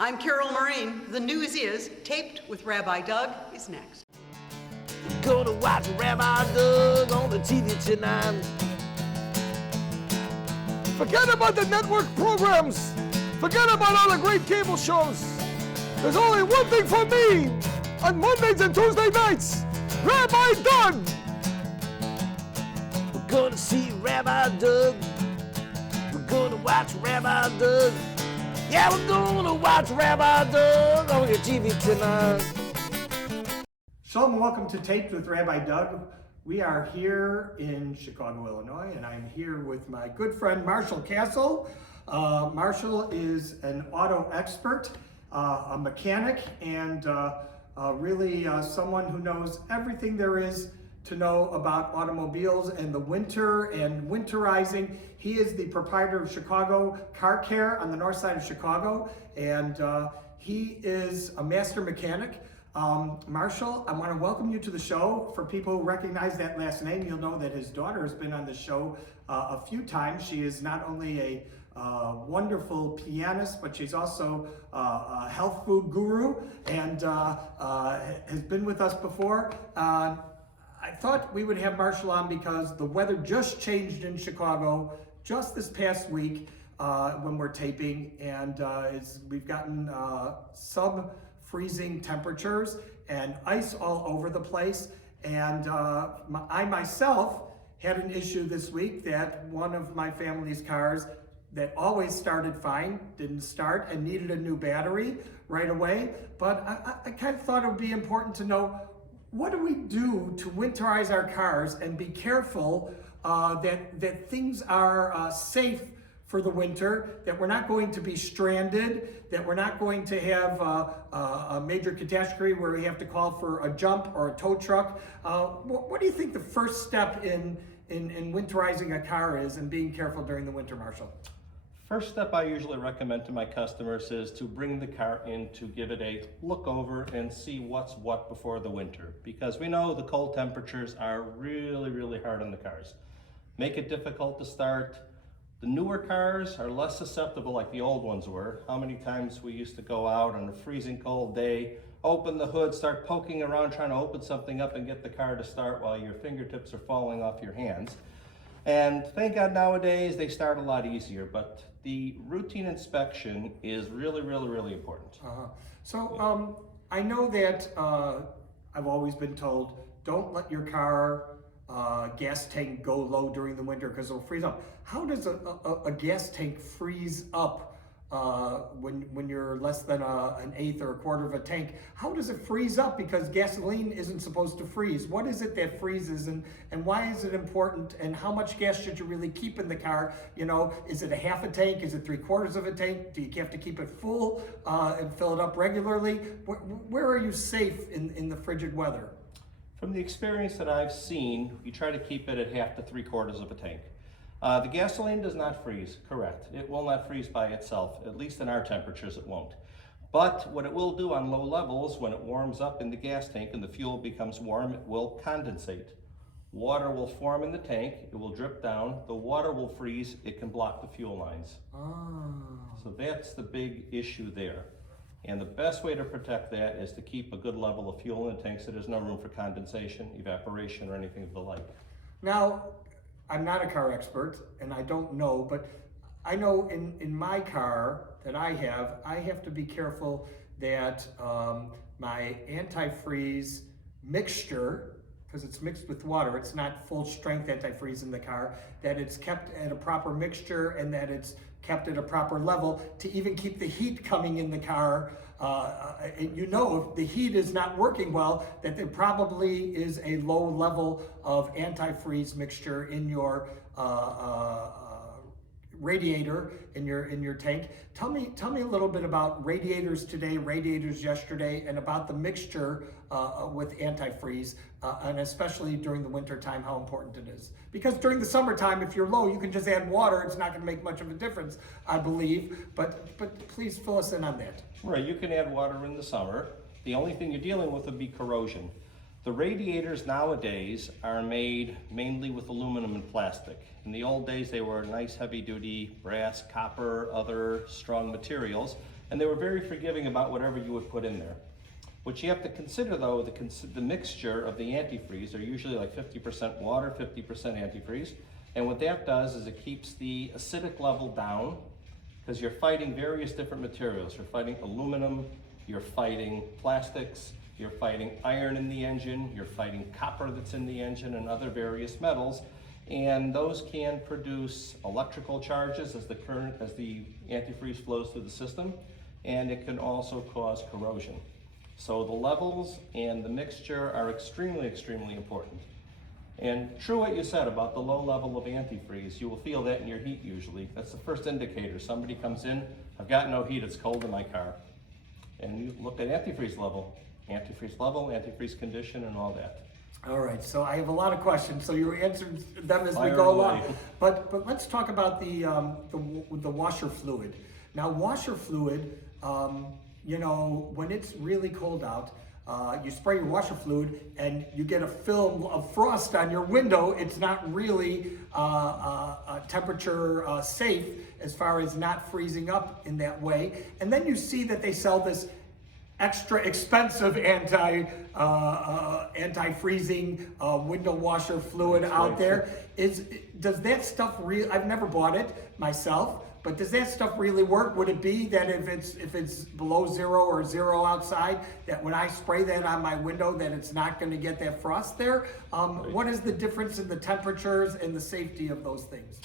I'm Carol Marine. The news is Taped with Rabbi Doug is next. Go to watch Rabbi Doug on the TV tonight. Forget about the network programs. Forget about all the great cable shows. There's only one thing for me on Mondays and Tuesday nights. Rabbi Doug. We're gonna see Rabbi Doug. We're gonna watch Rabbi Doug. Yeah, we're gonna watch Rabbi Doug on your TV tonight. Shalom and welcome to Taped with Rabbi Doug. We are here in Chicago, Illinois, and I'm here with my good friend Marshall Castle. Marshall is an auto expert, a mechanic, and really someone who knows everything there is to know about automobiles and the winter and winterizing. He is the proprietor of Chicago Car Care on the north side of Chicago, and he is a master mechanic. Marshall, I want to welcome you to the show. For people who recognize that last name, you'll know that his daughter has been on the show a few times. She is not only a wonderful pianist, but she's also a health food guru and has been with us before. I thought we would have Marshall on because the weather just changed in Chicago just this past week when we're taping, and we've gotten sub-freezing temperatures and ice all over the place. And I myself had an issue this week that one of my family's cars that always started fine didn't start and needed a new battery right away. But I kind of thought it would be important to know, what do we do to winterize our cars and be careful that things are safe for the winter, that we're not going to be stranded, that we're not going to have a major catastrophe where we have to call for a jump or a tow truck. What do you think the first step in winterizing a car is and being careful during the winter, Marshall? First step I usually recommend to my customers is to bring the car in to give it a look over and see what's what before the winter, because we know the cold temperatures are really hard on the cars. Make it difficult to start. The newer cars are less susceptible like the old ones were. How many times we used to go out on a freezing cold day, open the hood, start poking around trying to open something up and get the car to start while your fingertips are falling off your hands. And thank God nowadays they start a lot easier, but the routine inspection is really important. So I know that I've always been told, don't let your car gas tank go low during the winter because it'll freeze up. How does a gas tank freeze up when you're less than an eighth or a quarter of a tank? How does it freeze up? Because gasoline isn't supposed to freeze. What is it that freezes, and why is it important, and how much gas should you really keep in the car? You know, is it a half a tank? Is it 3/4 of a tank? Do you have to keep it full and fill it up regularly? Where are you safe in the frigid weather? From the experience that I've seen, you try to keep it at half to 3/4 of a tank. The gasoline does not freeze, correct. It will not freeze by itself, at least in our temperatures it won't. But what it will do on low levels, when it warms up in the gas tank and the fuel becomes warm, it will condensate. Water will form in the tank, it will drip down, the water will freeze, it can block the fuel lines. So that's the big issue there. And the best way to protect that is to keep a good level of fuel in the tank so there's no room for condensation, evaporation, or anything of the like. Now, I'm not a car expert and I don't know, but I know in my car that I have to be careful that my antifreeze mixture, because it's mixed with water, it's not full strength antifreeze in the car, that it's kept at a proper mixture and that it's kept at a proper level to even keep the heat coming in the car. You know, if the heat is not working well, that there probably is a low level of antifreeze mixture in your radiator in your tank. Tell me a little bit about radiators today, radiators yesterday, and about the mixture with antifreeze, and especially during the winter time, how important it is. Because during the summertime, if you're low, you can just add water. It's not going to make much of a difference, I believe. But please fill us in on that. Right, you can add water in the summer. The only thing you're dealing with would be corrosion. The radiators nowadays are made mainly with aluminum and plastic. In the old days, they were nice heavy-duty brass, copper, other strong materials. and they were very forgiving about whatever you would put in there. What you have to consider though, the mixture of the antifreeze are usually like 50% water, 50% antifreeze. And what that does is it keeps the acidic level down because you're fighting various different materials. You're fighting aluminum, you're fighting plastics, you're fighting iron in the engine, you're fighting copper that's in the engine and other various metals. And those can produce electrical charges as the antifreeze flows through the system. And it can also cause corrosion. So the levels and the mixture are extremely, extremely important. And true what you said about the low level of antifreeze, you will feel that in your heat usually. That's the first indicator. Somebody comes in, I've got no heat, it's cold in my car. And you look at antifreeze level, antifreeze condition, and all that. All right, so I have a lot of questions, so you answered them as we Fire go away. along. But let's talk about the washer fluid. Now, washer fluid, you know, when it's really cold out, you spray your washer fluid and you get a film of frost on your window. It's not really temperature safe as far as not freezing up in that way. And then you see that they sell this extra expensive anti-freezing window washer fluid out there. Does that stuff really? I've never bought it myself. But does that stuff really work? Would it be that if it's below 0 or 0 outside, that when I spray that on my window, that it's not going to get that frost there? What is the difference in the temperatures and the safety of those things?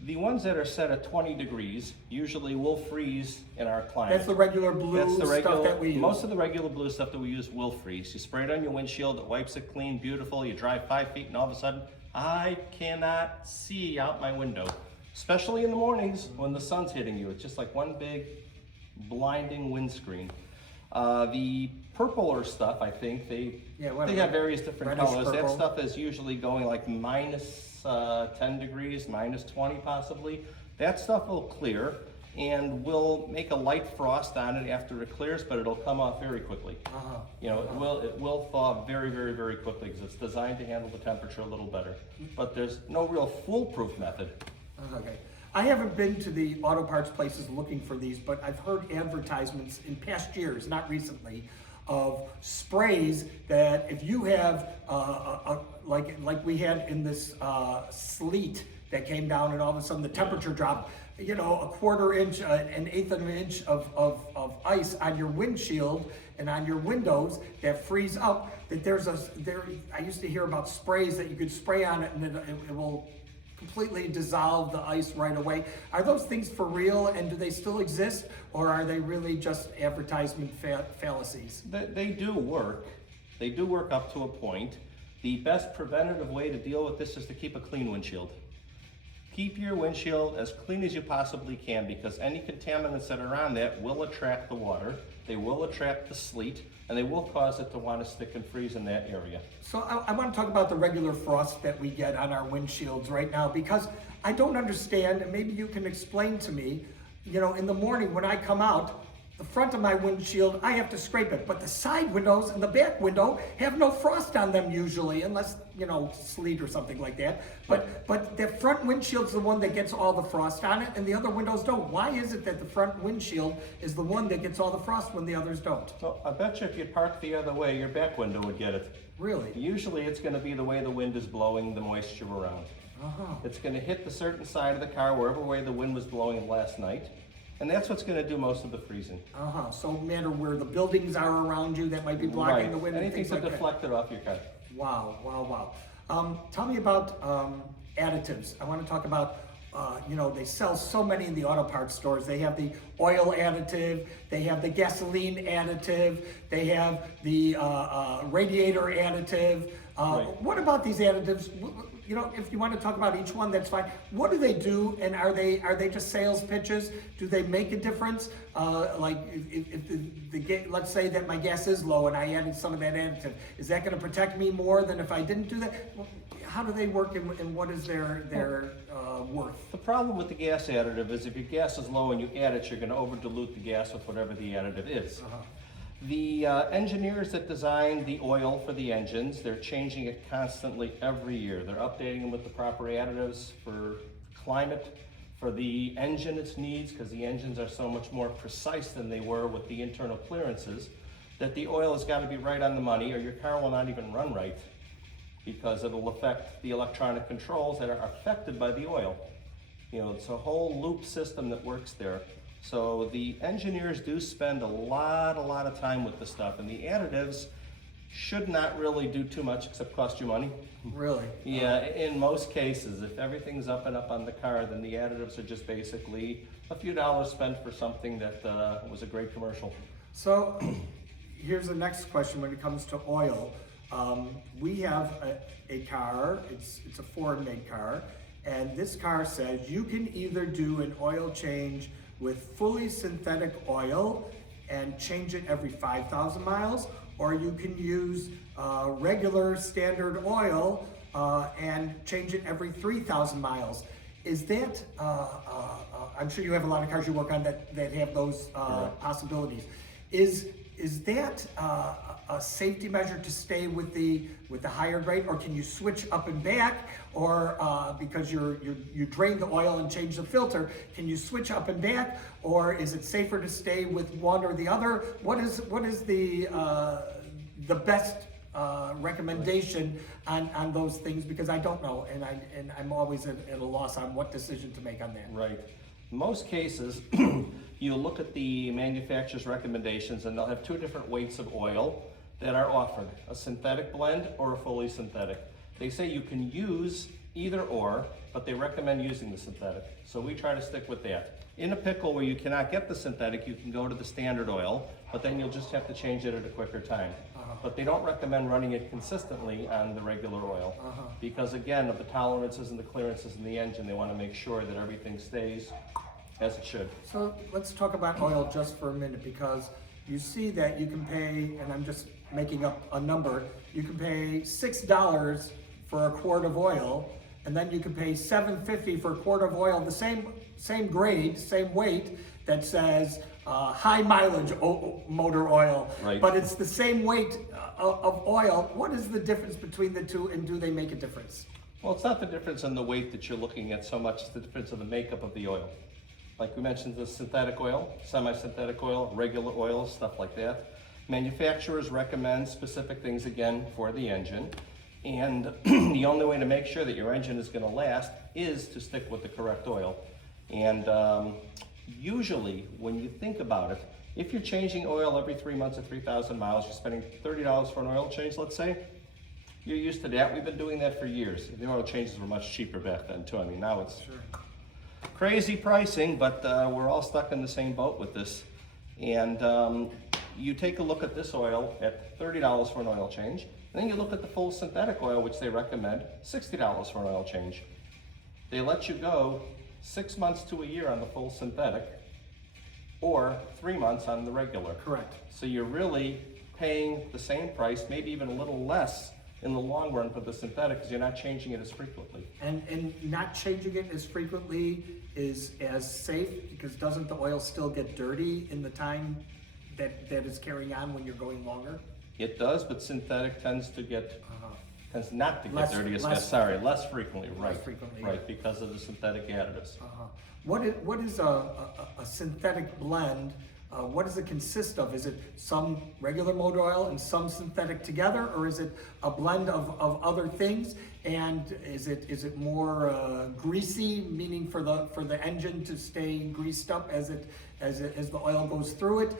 The ones that are set at 20 degrees usually will freeze in our climate. That's the regular blue stuff that we use. Most of the regular blue stuff that we use will freeze. You spray it on your windshield, it wipes it clean, beautiful. You drive 5 feet and all of a sudden, I cannot see out my window. Especially in the mornings when the sun's hitting you. It's just like one big blinding windscreen. The purpler stuff, I think, they have various different colors. Purple. That stuff is usually going like minus 10 degrees, minus 20 possibly. That stuff will clear and will make a light frost on it after it clears, but it'll come off very quickly. You know, it will thaw very, very, very quickly because it's designed to handle the temperature a little better. But there's no real foolproof method. Okay. I haven't been to the auto parts places looking for these, but I've heard advertisements in past years, not recently, of sprays that if you have, like we had in this sleet that came down and all of a sudden the temperature dropped, you know, a quarter inch, an eighth of an inch of ice on your windshield and on your windows that freeze up, that I used to hear about sprays that you could spray on it and it will completely dissolve the ice right away. Are those things for real and do they still exist, or are they really just advertisement fallacies? They do work. They do work up to a point. The best preventative way to deal with this is to keep a clean windshield. Keep your windshield as clean as you possibly can because any contaminants that are on that will attract the water, they will attract the sleet, and they will cause it to want to stick and freeze in that area. So I want to talk about the regular frost that we get on our windshields right now because I don't understand, and maybe you can explain to me, you know, in the morning when I come out, the front of my windshield, I have to scrape it, but the side windows and the back window have no frost on them usually, unless, you know, sleet or something like that. But the front windshield's the one that gets all the frost on it, and the other windows don't. Why is it that the front windshield is the one that gets all the frost when the others don't? So I bet you if you parked the other way, your back window would get it. Really? Usually it's going to be the way the wind is blowing the moisture around. It's going to hit the certain side of the car, wherever way the wind was blowing last night. And that's what's going to do most of the freezing. So no matter where the buildings are around you that might be blocking the wind. Anything to like deflect it off your car. Wow. Tell me about additives. I want to talk about, you know, they sell so many in the auto parts stores. They have the oil additive, they have the gasoline additive, they have the radiator additive. What about these additives? You know, if you want to talk about each one, that's fine. What do they do, and are they just sales pitches? Do they make a difference? Like, if let's say that my gas is low and I added some of that additive, is that going to protect me more than if I didn't do that? How do they work, and what is their worth? The problem with the gas additive is if your gas is low and you add it, you're going to over dilute the gas with whatever the additive is. The engineers that design the oil for the engines, they're changing it constantly every year. They're updating them with the proper additives for climate, For the engine, its needs, because the engines are so much more precise than they were with the internal clearances, that the oil has got to be right on the money or your car will not even run right, because it'll affect the electronic controls that are affected by the oil. You know, it's a whole loop system that works there. So the engineers do spend a lot of time with this stuff, and the additives should not really do too much except cost you money. Really? Yeah, in most cases, if everything's up and up on the car, then the additives are just basically a few dollars spent for something that was a great commercial. So here's the next question when it comes to oil. We have a car, it's a Ford-made car, and this car says you can either do an oil change with fully synthetic oil and change it every 5,000 miles, or you can use regular standard oil and change it every 3,000 miles. Is that, I'm sure you have a lot of cars you work on that have those possibilities. Is that a safety measure to stay with the higher grade, or can you switch up and back, or because you drain the oil and change the filter, can you switch up and back, or is it safer to stay with one or the other? What is the best recommendation on those things? Because I don't know, and I'm always at a loss on what decision to make on that. Right. In most cases, you look at the manufacturer's recommendations and they'll have two different weights of oil that are offered, a synthetic blend or a fully synthetic. They say you can use either or, but they recommend using the synthetic. So we try to stick with that. In a pickle where you cannot get the synthetic, you can go to the standard oil, but then you'll just have to change it at a quicker time. But they don't recommend running it consistently on the regular oil because, again, of the tolerances and the clearances in the engine, they want to make sure that everything stays as it should. So let's talk about oil just for a minute, because you see that you can pay, and I'm just making up a number, you can pay $6 for a quart of oil, and then you can pay $7.50 for a quart of oil, the same grade, same weight, that says high mileage motor oil, right. But it's the same weight of oil. What is the difference between the two, and do they make a difference? Well, it's not the difference in the weight that you're looking at so much as the difference in the makeup of the oil. Like we mentioned, the synthetic oil, semi-synthetic oil, regular oil, stuff like that. Manufacturers recommend specific things, again, for the engine. And the only way to make sure that your engine is going to last is to stick with the correct oil. And usually, when you think about it, if you're changing oil every 3 months at 3,000 miles, you're spending $30 for an oil change, let's say. You're used to that. We've been doing that for years. The oil changes were much cheaper back then, too. I mean, now it's crazy pricing, but we're all stuck in the same boat with this. And you take a look at this oil at $30 for an oil change, and then you look at the full synthetic oil, which they recommend, $60 for an oil change. They let you go 6 months to a year on the full synthetic, or 3 months on the regular. Correct. So you're really paying the same price, maybe even a little less in the long run for the synthetic, because you're not changing it as frequently. And not changing it as frequently is as safe, because doesn't the oil still get dirty in the time that is carrying on when you're going longer? It does, but synthetic tends to get tends not to get Less- dirty as less- fast. Sorry, less frequently. Right. Less frequently, Right, yeah. because of the synthetic additives. What is a synthetic blend? What does it consist of? Is it some regular motor oil and some synthetic together, or is it a blend of other things? And is it more greasy, meaning for the engine to stay greased up as the oil goes through it?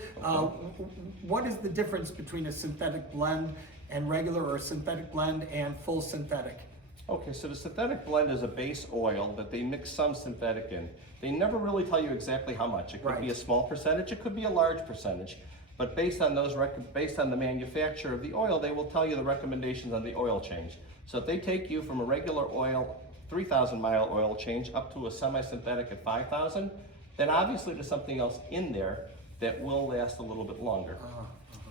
What is the difference between a synthetic blend and regular, or a synthetic blend and full synthetic? Okay, so the synthetic blend is a base oil that they mix some synthetic in. They never really tell you exactly how much. It could be a small percentage, it could be a large percentage. But based on the manufacturer of the oil, they will tell you the recommendations on the oil change. So if they take you from a regular oil, 3,000 mile oil change up to a semi-synthetic at 5,000, then obviously there's something else in there that will last a little bit longer.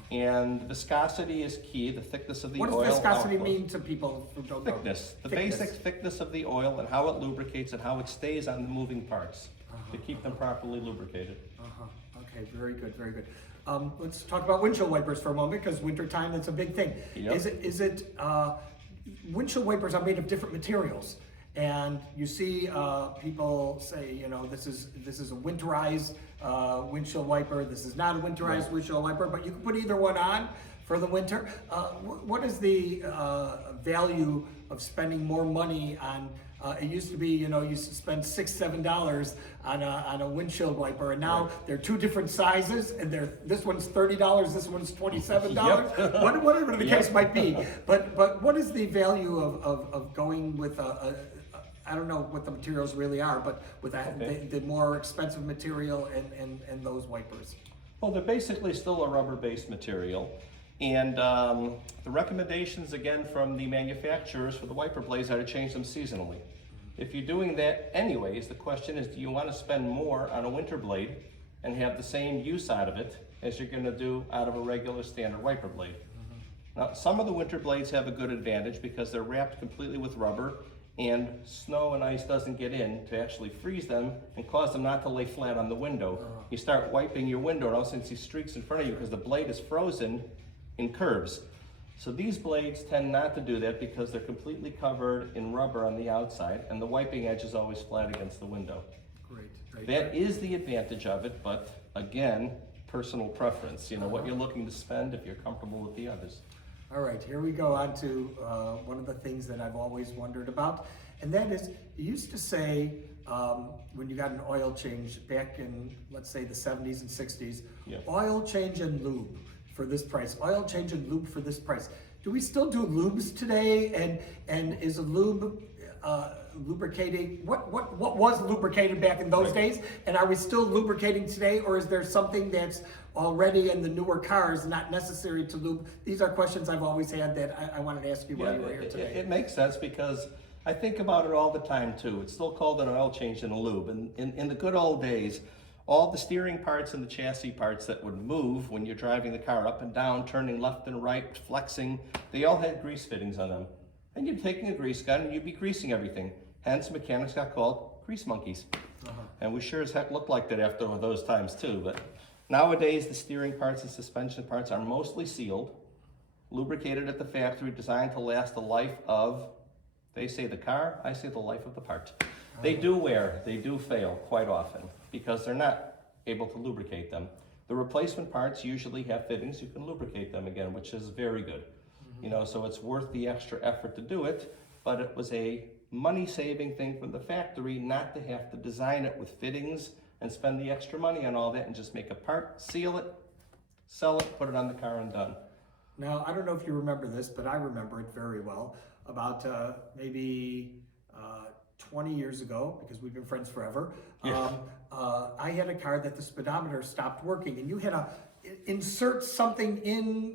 And viscosity is key, the thickness of the oil. What does viscosity output. mean to people who don't know? Thickness, the basic thickness of the oil and how it lubricates and how it stays on the moving parts to keep them properly lubricated. Okay, very good, very good. Let's talk about windshield wipers for a moment, because wintertime, that's a big thing. Yep. Windshield wipers are made of different materials, And you see people say, you know, this is a winterized windshield wiper. This is not a winterized windshield wiper, but you can put either one on for the winter. What is the value of spending more money on? It used to be, you know, you used to spend $6-7 on a windshield wiper, and now they're two different sizes, and this one's $30, this one's $27, whatever the case might be. But what is the value of going with I don't know what the materials really are, but with the more expensive material and those wipers? Well, they're basically still a rubber-based material. And the recommendations, again, from the manufacturers for the wiper blades are to change them seasonally. If you're doing that anyways, the question is, do you want to spend more on a winter blade and have the same use out of it as you're going to do out of a regular standard wiper blade? Now, some of the winter blades have a good advantage because they're wrapped completely with rubber, and snow and ice doesn't get in to actually freeze them and cause them not to lay flat on the window. You start wiping your window and all of a sudden you see streaks in front of you because the blade is frozen in curves. So these blades tend not to do that because they're completely covered in rubber on the outside, and the wiping edge is always flat against the window. Great. That is the advantage of it, but again, personal preference. You know, what you're looking to spend if you're comfortable with the others. All right, here we go on to one of the things that I've always wondered about, and that is, you used to say when you got an oil change back in, let's say, the 70s and 60s, oil change and lube for this price, oil change and lube for this price. Do we still do lubes today? And is a lube lubricating, what was lubricated back in those days? And are we still lubricating today, or is there something that's already in the newer cars not necessary to lube? These are questions I've always had that I wanted to ask you while you were here today. It makes sense because I think about it all the time too. It's still called an oil change and a lube. And in the good old days, all the steering parts and the chassis parts that would move when you're driving the car up and down, turning left and right, flexing, they all had grease fittings on them. And you'd be taking a grease gun and you'd be greasing everything. Hence, mechanics got called grease monkeys. And we sure as heck looked like that after those times too. But nowadays, the steering parts and suspension parts are mostly sealed, lubricated at the factory, designed to last the life of, they say the car, I say the life of the part. They do wear, they do fail quite often because they're not able to lubricate them. The replacement parts usually have fittings, you can lubricate them again, which is very good. You know, so it's worth the extra effort to do it, but it was a money-saving thing from the factory not to have to design it with fittings and spend the extra money on all that and just make a part, seal it, sell it, put it on the car and done. Now, I don't know if you remember this, but I remember it very well. About maybe 20 years ago, because we've been friends forever, I had a car that the speedometer stopped working, and you had to insert something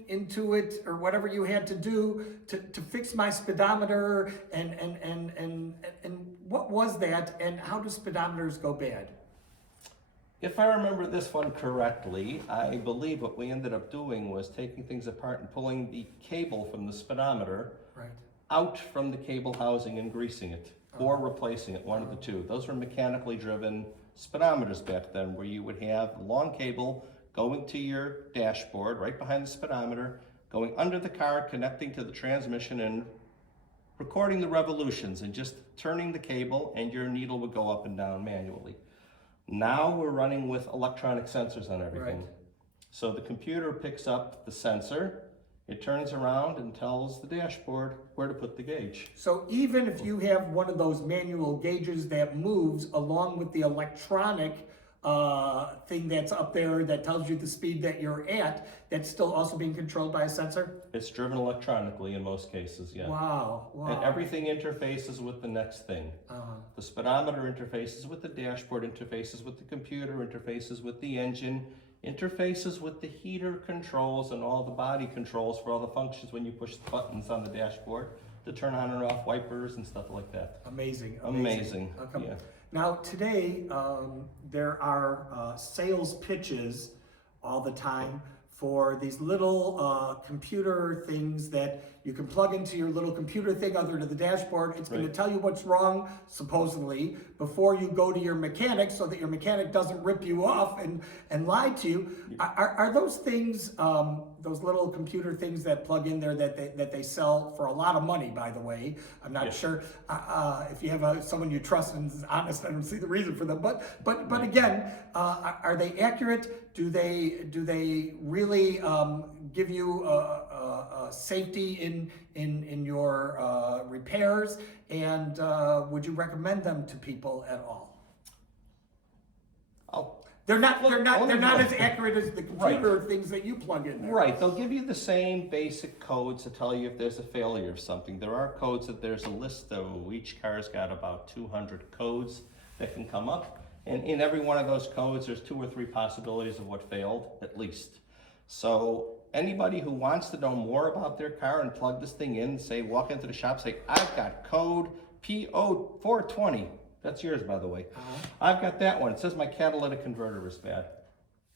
into it or whatever you had to do to fix my speedometer, and what was that, and how do speedometers go bad? If I remember this one correctly, I believe what we ended up doing was taking things apart and pulling the cable from the speedometer out from the cable housing and greasing it, or replacing it, one of the two. Those were mechanically driven speedometers back then, where you would have a long cable going to your dashboard, right behind the speedometer, going under the car, connecting to the transmission and recording the revolutions and just turning the cable, and your needle would go up and down manually. Now we're running with electronic sensors on everything. So the computer picks up the sensor, it turns around and tells the dashboard where to put the gauge. So even if you have one of those manual gauges that moves along with the electronic thing that's up there that tells you the speed that you're at, that's still also being controlled by a sensor? It's driven electronically in most cases, yeah. Wow. And everything interfaces with the next thing. The speedometer interfaces with the dashboard, interfaces with the computer, interfaces with the engine, interfaces with the heater controls and all the body controls for all the functions when you push the buttons on the dashboard to turn on and off wipers and stuff like that. Amazing. Yeah. Now today, there are sales pitches all the time for these little computer things that you can plug into your little computer thing under the dashboard. It's going to tell you what's wrong, supposedly, before you go to your mechanic, so that your mechanic doesn't rip you off and lie to you. Are those things, those little computer things that plug in there that they sell for a lot of money, by the way? I'm not sure if you have someone you trust and is honest. I don't see the reason for them. But again, are they accurate? Do they really give you safety in your repairs? And would you recommend them to people at all? They're not as accurate as the computer things that you plug in there. Right, they'll give you the same basic codes to tell you if there's a failure of something. There are codes that there's a list, though. Each car's got about 200 codes that can come up. And in every one of those codes, there's 2 or 3 possibilities of what failed, at least. So anybody who wants to know more about their car and plug this thing in, walk into the shop, say, I've got code PO420. That's yours, by the way. I've got that one. It says my catalytic converter is bad.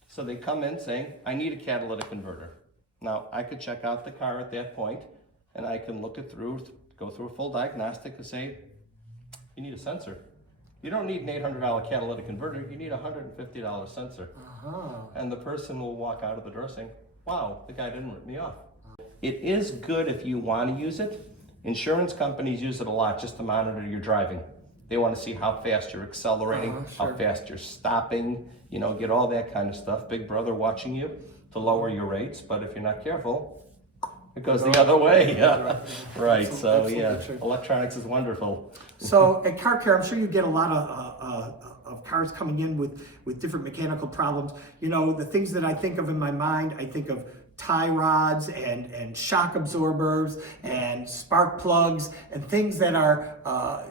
So they come in saying, I need a catalytic converter. Now, I could check out the car at that point, and I can look it through, go through a full diagnostic and say, you need a sensor. You don't need an $800 catalytic converter, you need a $150 sensor. And the person will walk out of the door saying, wow, the guy didn't rip me off. It is good if you want to use it. Insurance companies use it a lot just to monitor your driving. They want to see how fast you're accelerating, how fast you're stopping, get all that kind of stuff. Big brother watching you to lower your rates, but if you're not careful, it goes the other way. Yeah. Right. So yeah, electronics is wonderful. So at Car Care, I'm sure you get a lot of cars coming in with different mechanical problems. The things that I think of in my mind, I think of tie rods and shock absorbers and spark plugs and things that are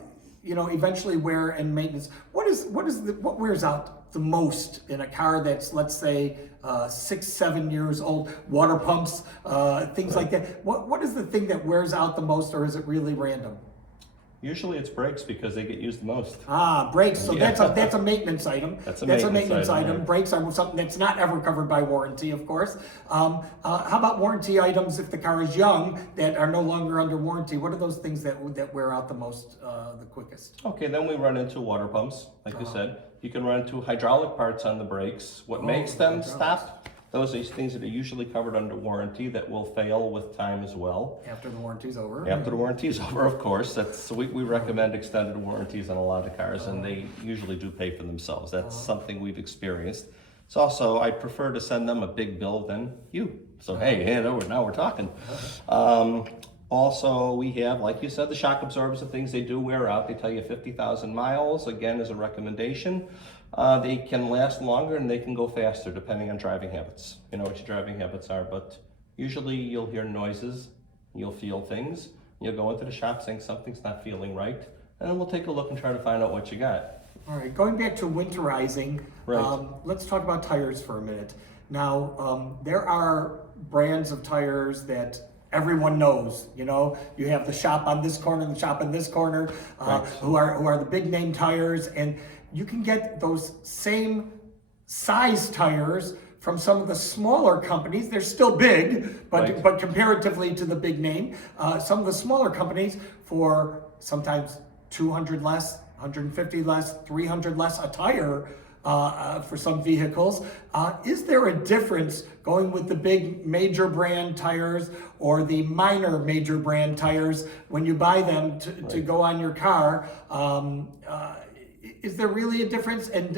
eventually wear and maintenance. What wears out the most in a car that's, let's say, 6-7 years old? Water pumps, things like that. What is the thing that wears out the most, or is it really random? Usually it's brakes because they get used the most. Brakes. So that's a maintenance item. That's a maintenance item. Yeah. Brakes are something that's not ever covered by warranty, of course. How about warranty items if the car is young that are no longer under warranty? What are those things that wear out the most, the quickest? Okay, then we run into water pumps, like you said. You can run into hydraulic parts on the brakes. What makes them stop? Those are things that are usually covered under warranty that will fail with time as well. After the warranty's over? After the warranty's over, of course. We recommend extended warranties on a lot of cars, and they usually do pay for themselves. That's something we've experienced. It's also, I prefer to send them a big bill than you. So hey, now we're talking. Also, we have, like you said, the shock absorbers and things. They do wear out. They tell you 50,000 miles, again, is a recommendation. They can last longer and they can go faster depending on driving habits. You know what your driving habits are, but usually you'll hear noises, you'll feel things, you'll go into the shop saying something's not feeling right, and then we'll take a look and try to find out what you got. All right, going back to winterizing, let's talk about tires for a minute. Now, there are brands of tires that everyone knows. You have the shop on this corner and the shop on this corner, who are the big name tires, and you can get those same size tires from some of the smaller companies. They're still big, but comparatively to the big name, some of the smaller companies for sometimes 200 less, 150 less, 300 less a tire for some vehicles. Is there a difference going with the big major brand tires or the minor major brand tires when you buy them to go on your car? Is there really a difference? And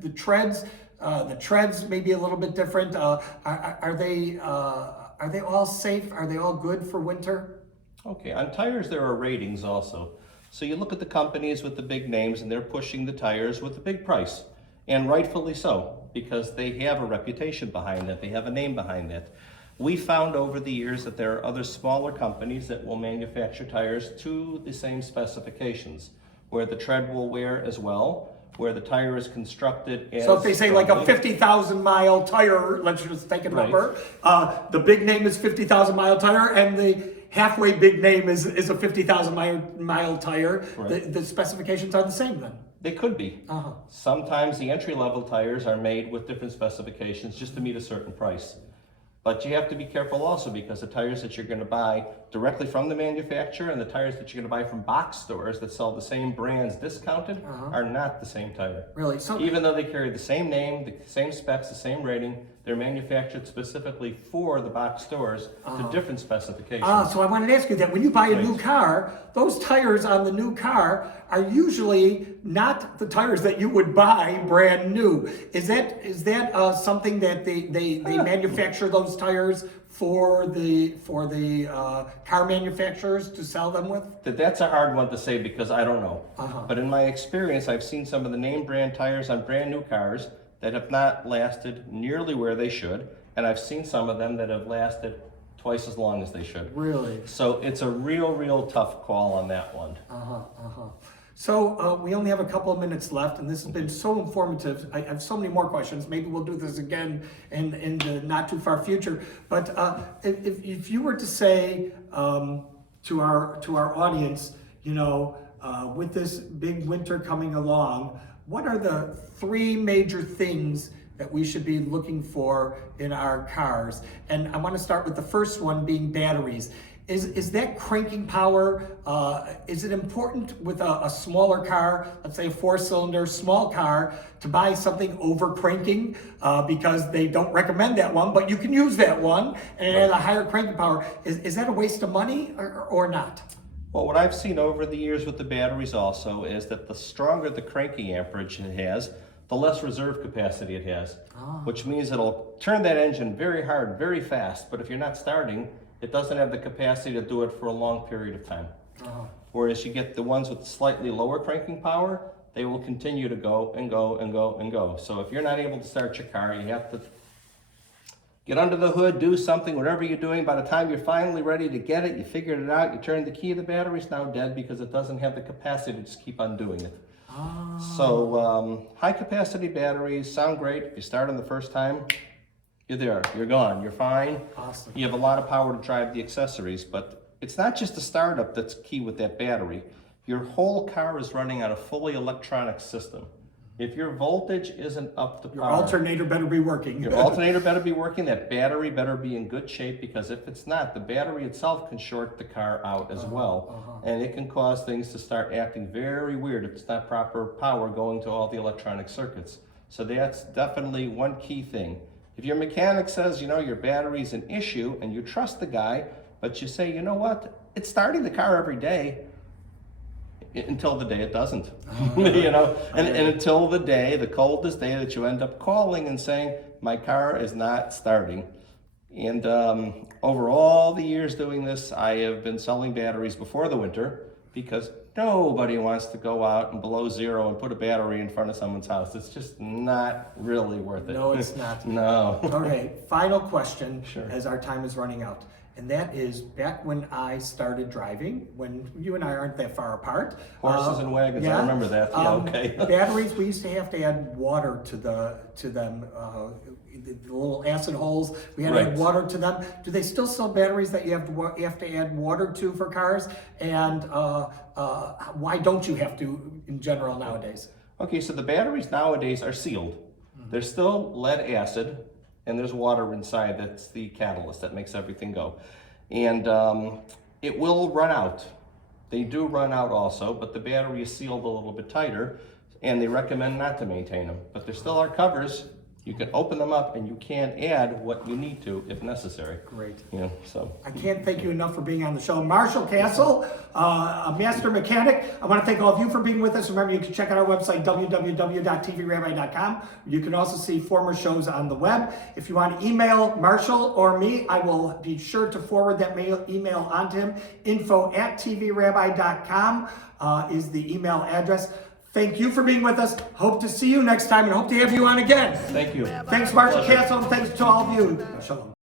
the treads may be a little bit different. Are they all safe? Are they all good for winter? Okay, on tires there are ratings also. So you look at the companies with the big names and they're pushing the tires with a big price. And rightfully so, because they have a reputation behind it. They have a name behind it. We found over the years that there are other smaller companies that will manufacture tires to the same specifications, where the tread will wear as well, where the tire is constructed as... So if they say like a 50,000 mile tire, let's just take a number, the big name is 50,000 mile tire and the halfway big name is a 50,000 mile tire, the specifications are the same then? They could be. Sometimes the entry-level tires are made with different specifications just to meet a certain price. But you have to be careful also because the tires that you're going to buy directly from the manufacturer and the tires that you're going to buy from box stores that sell the same brands discounted are not the same tire. Really? So Even though they carry the same name, the same specs, the same rating, they're manufactured specifically for the box stores to different specifications. so I wanted to ask you that when you buy a new car, those tires on the new car are usually not the tires that you would buy brand new. Is that something that they manufacture those tires for the car manufacturers to sell them with? That's a hard one to say because I don't know. But in my experience, I've seen some of the name brand tires on brand new cars that have not lasted nearly where they should, and I've seen some of them that have lasted twice as long as they should. Really? So it's a real tough call on that one. So we only have a couple of minutes left, and this has been so informative. I have so many more questions. Maybe we'll do this again in the not too far future. But if you were to say to our audience, with this big winter coming along, what are the 3 major things that we should be looking for in our cars? And I want to start with the first one being batteries. Is that cranking power, is it important with a smaller car, let's say a 4-cylinder small car, to buy something over cranking because they don't recommend that one, but you can use that one and it has a higher cranking power? Is that a waste of money or not? Well, what I've seen over the years with the batteries also is that the stronger the cranking amperage it has, the less reserve capacity it has, which means it'll turn that engine very hard, very fast, but if you're not starting, it doesn't have the capacity to do it for a long period of time. Whereas you get the ones with slightly lower cranking power, they will continue to go and go and go and go. So if you're not able to start your car, you have to get under the hood, do something, whatever you're doing. By the time you're finally ready to get it, you figured it out, you turn the key, the battery's now dead because it doesn't have the capacity to just keep on doing it. So high capacity batteries sound great. If you start them the first time, you're there, you're gone, you're fine. Awesome. You have a lot of power to drive the accessories, but it's not just the startup that's key with that battery. Your whole car is running on a fully electronic system. If your voltage isn't up to par, Your alternator better be working. your alternator better be working, that battery better be in good shape, because if it's not, the battery itself can short the car out as well. And it can cause things to start acting very weird if it's not proper power going to all the electronic circuits. So that's definitely one key thing. If your mechanic says, your battery's an issue and you trust the guy, but you say, you know what, it's starting the car every day, until the day it doesn't, and until the coldest day that you end up calling and saying, my car is not starting. And over all the years doing this, I have been selling batteries before the winter because nobody wants to go out and below zero and put a battery in front of someone's house. It's just not really worth it. No, it's not. No. Okay, final question Sure. as our time is running out. And that is, back when I started driving, when you and I aren't that far apart. Horses and wagons, I remember that. Yeah, okay. Batteries, we used to have to add water to them, the little acid holes. We had to add water to them. Do they still sell batteries that you have to add water to for cars? And why don't you have to in general nowadays? Okay, so the batteries nowadays are sealed. They're still lead acid, and there's water inside that's the catalyst that makes everything go. And it will run out. They do run out also, but the battery is sealed a little bit tighter, and they recommend not to maintain them. But there still are covers. You can open them up and you can add what you need to if necessary. Great. So. I can't thank you enough for being on the show. Marshall Castle, a master mechanic. I want to thank all of you for being with us. Remember, you can check out our website, www.tvrabbi.com. You can also see former shows on the web. If you want to email Marshall or me, I will be sure to forward that email on to him. info@tvrabbi.com is the email address. Thank you for being with us. Hope to see you next time and hope to have you on again. Thank you. Thanks, Marshall Castle, and thanks to all of you. Shalom.